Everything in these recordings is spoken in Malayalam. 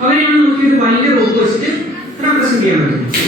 അവരെയാണ് നമുക്ക് ഇത് വലിയ ഓപ്പോസിറ്റ് റെപ്രസെന്റ് ചെയ്യാൻ പറ്റുന്നത്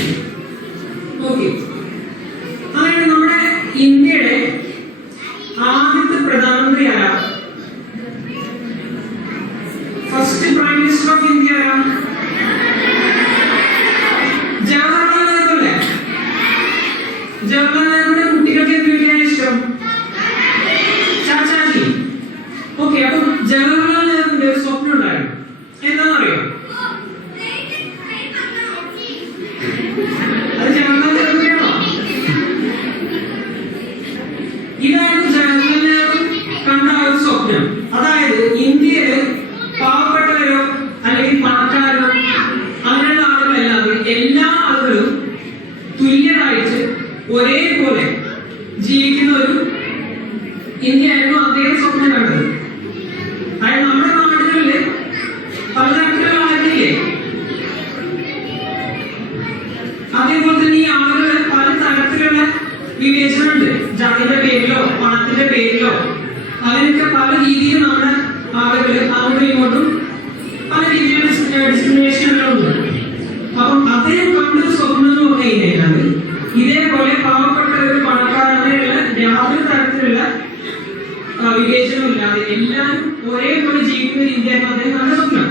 വിവേചനമില്ലാതെ എല്ലാവരും ഒരേപോലെ ജീവിക്കുന്ന രീതിയായിരുന്നു അദ്ദേഹത്തിന്റെ സ്വപ്നം.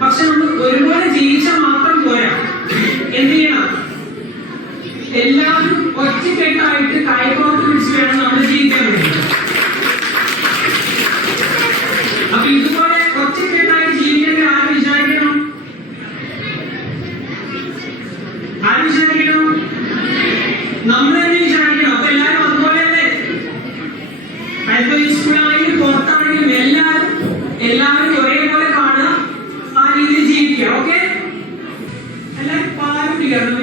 പക്ഷെ നമ്മൾ ഒരുപോലെ ജീവിച്ചാൽ മാത്രം പോരാ. എന്ത് ചെയ്യണം? എല്ലാവരും ഒറ്റക്കെട്ടായിട്ട് இருநூறு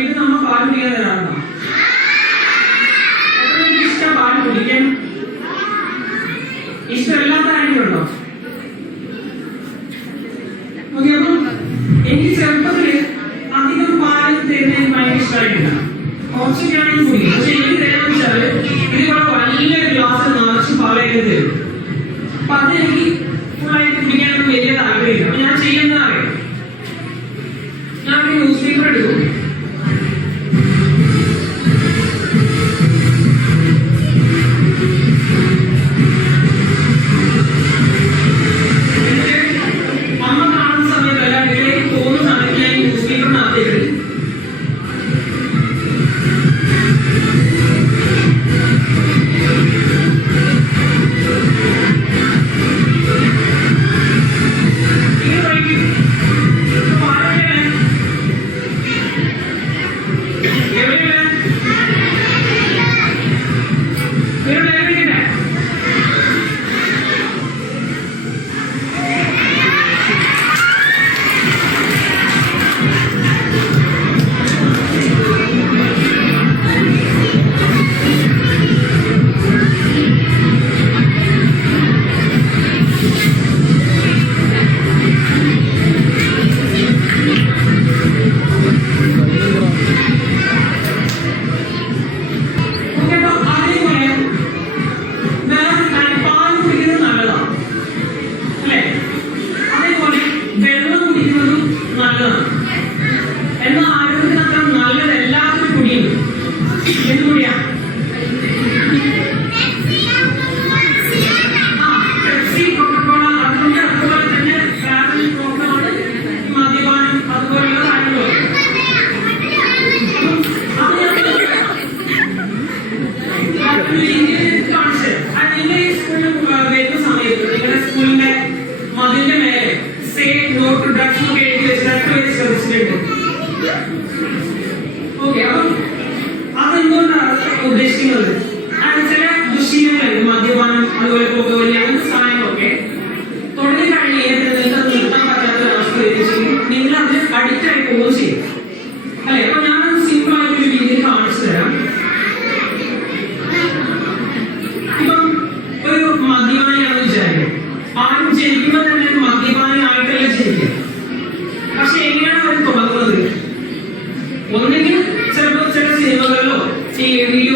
Yeah.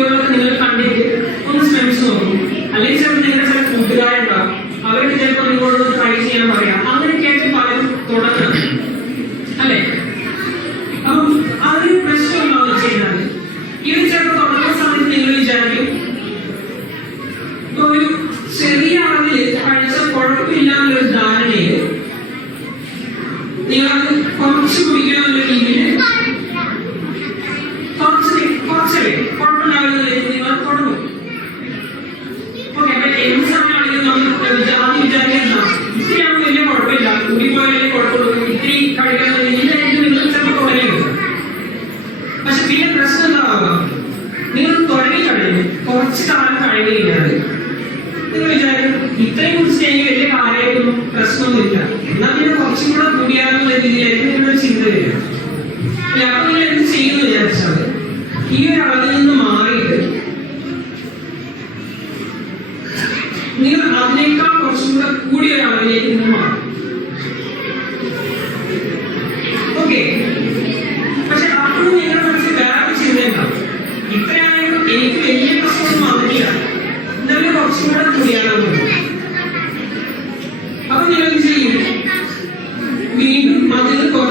വീഡിയോകളൊക്കെ നിങ്ങൾ കണ്ടിട്ട് ഒന്ന് ശ്രമിച്ചു നോക്കും. അല്ലെങ്കിൽ ചിലപ്പോൾ നിങ്ങളുടെ ചില കൂട്ടുകാരുണ്ടാവും. അവരുടെ ചിലപ്പോൾ നിങ്ങളോട് ട്രൈ ചെയ്യാൻ പറയാം. പക്ഷെ പിന്നെ പ്രശ്നം എന്താണെന്നോ നിങ്ങൾ തുടങ്ങി കഴിഞ്ഞു കുറച്ച് കാലം കഴിഞ്ഞു കഴിഞ്ഞാൽ നിങ്ങൾ വിചാരിക്കും ഇത്രയും കുറിച്ച് എനിക്ക് വലിയ കാര്യമായിട്ടും പ്രശ്നമൊന്നുമില്ല. എന്നാൽ പിന്നെ കുറച്ചും കൂടെ കൂടിയാണെന്നുള്ള രീതിയിലായിരിക്കും നിങ്ങളുടെ ചിന്ത വരിക. അപ്പൊ നിങ്ങൾ എന്ത് ചെയ്യുന്നു വിചാരിച്ചാൽ ഈ ഒരു അളവിൽ നിന്ന് മാറി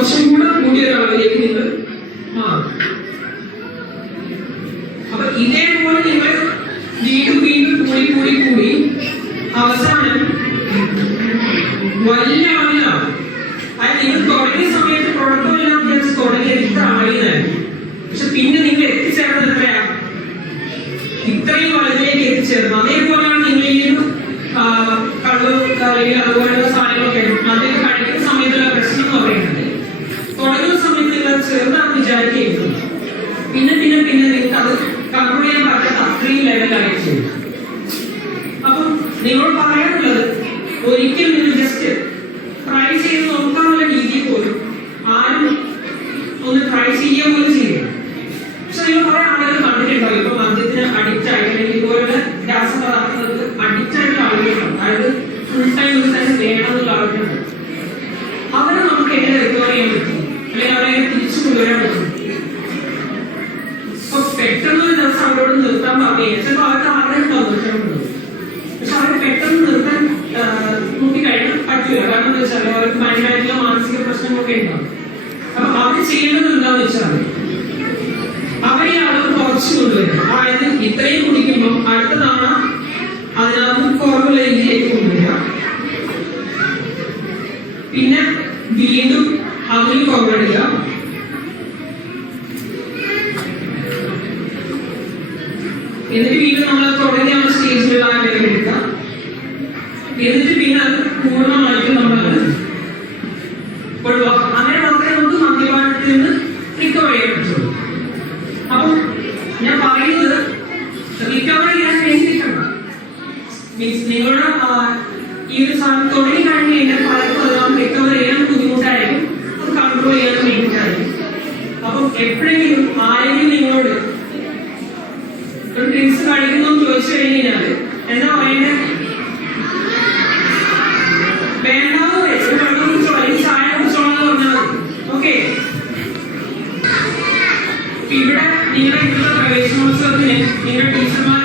കുറച്ചും കൂടെ കൂടിയൊരാളായിരിക്കും നിങ്ങൾ ആ. ജസ്റ്റ് ട്രൈ ചെയ്ത് നോക്കാനുള്ള രീതിയിൽ പോലും ആരും ഒന്ന് ട്രൈ ചെയ്യാൻ പോലും പിന്നെ ഒരു ഡ്രിങ്ക്സ് കളിക്കുന്നു ചോദിച്ചു കഴിഞ്ഞാൽ എന്താ പറയുന്നത് വേണ്ടാന്ന് വെച്ച്. വെള്ളം കുടിച്ചോ എന്ന് പറഞ്ഞാൽ മതി ഓക്കെ ഇവിടെ നിങ്ങളുടെ ഇന്നത്തെ പ്രവേശനോത്സവത്തിന് നിങ്ങളുടെ ടീച്ചർമാർ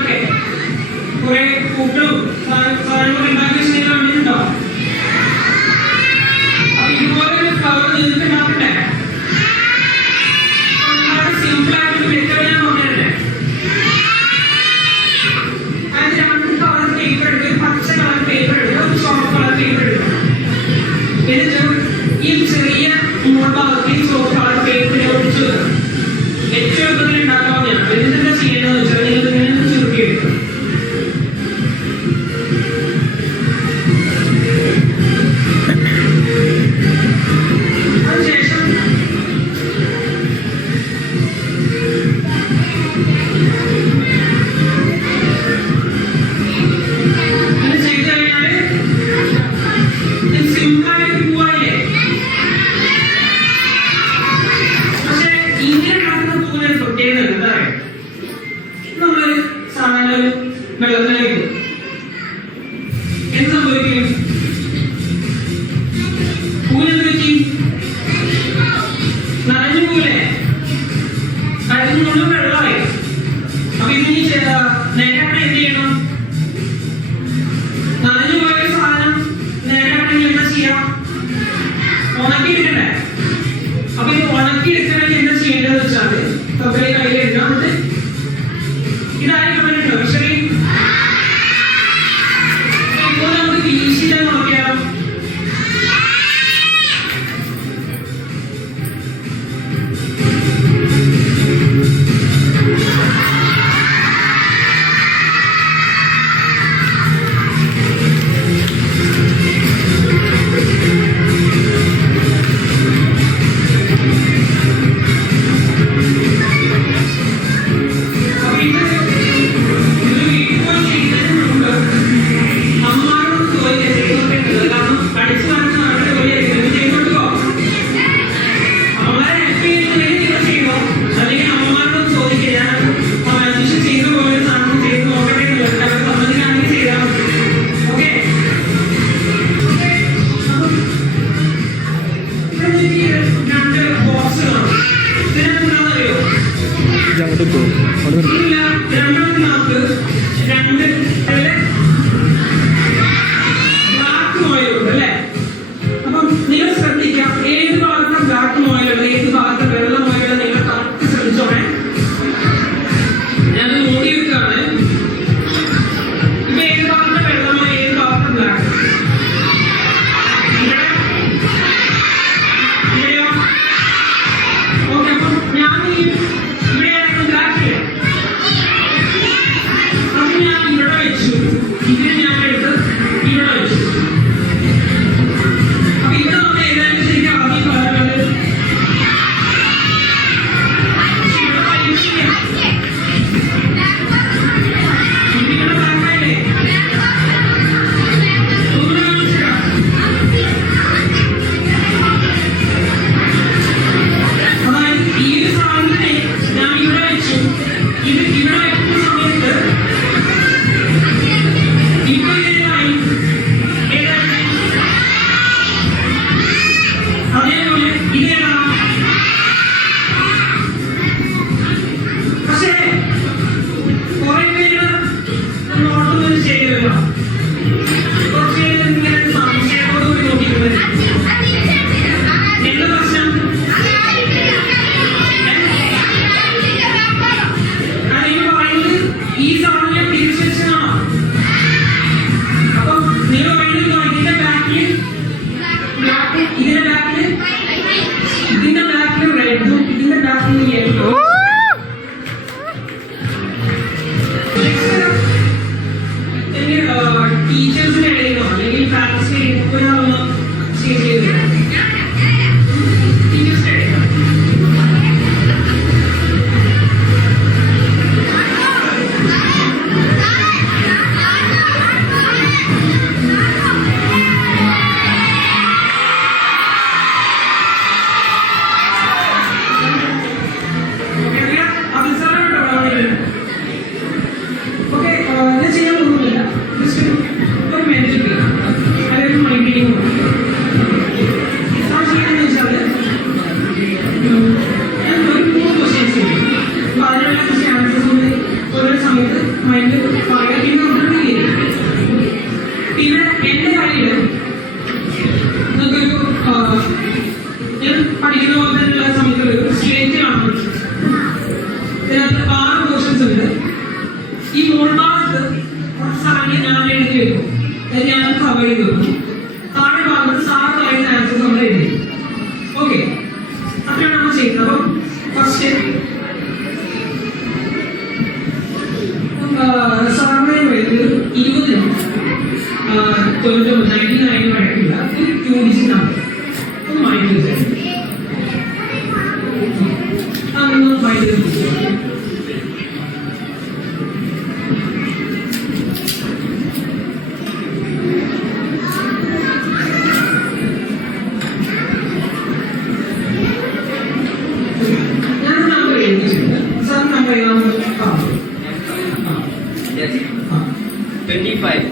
ഫൈവ്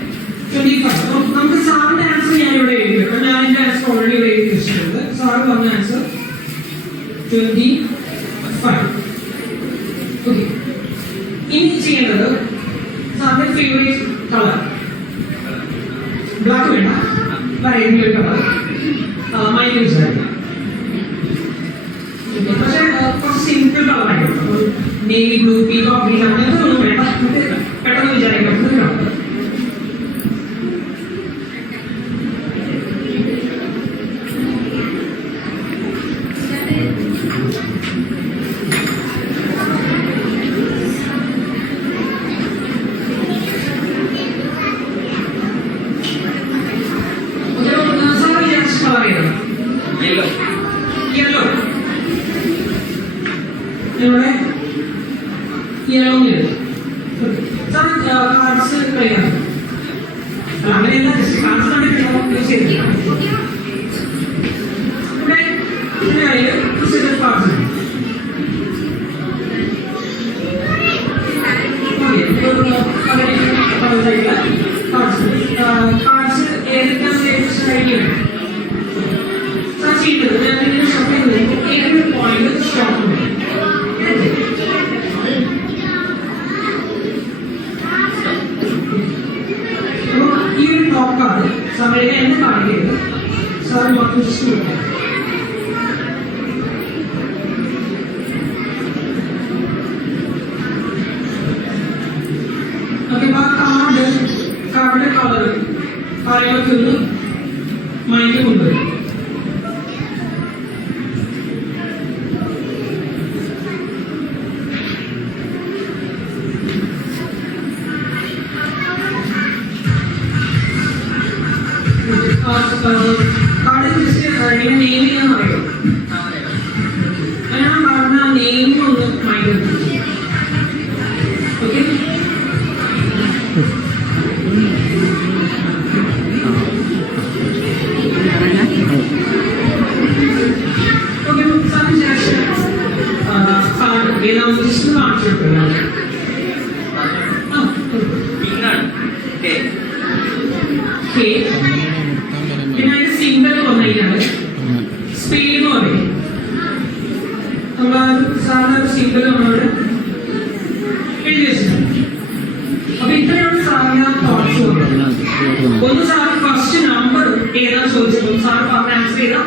ട്വന്റി ഫൈവ് നമുക്ക് സാറിന്റെ ആൻസർ ഞാൻ ഇവിടെ എഴുതിയിട്ടുണ്ട് ഞാൻ എന്റെ ആൻസർ ഓൾറെഡി ഇവിടെ എഴുതി വെച്ചിട്ടുണ്ട്. സാറ് പറഞ്ഞ ആൻസർ ട്വന്റി ഫൈവ് ഓക്കെ ഇനി ചെയ്യേണ്ടത് സാറിന്റെ ഫേവറേറ്റ് കളർ ബ്ലാക്ക് വേണ്ട. വേറെ ഏതെങ്കിലും കളർ മൈനസ് വിചാരിക്കാം പക്ഷേ കുറച്ച് സിമ്പിൾ കളറായിട്ട് നേവി ബ്ലൂ പീകോ ഗ്രീൻ അങ്ങനെ लेना सोच इंसान को अपने आप से लेना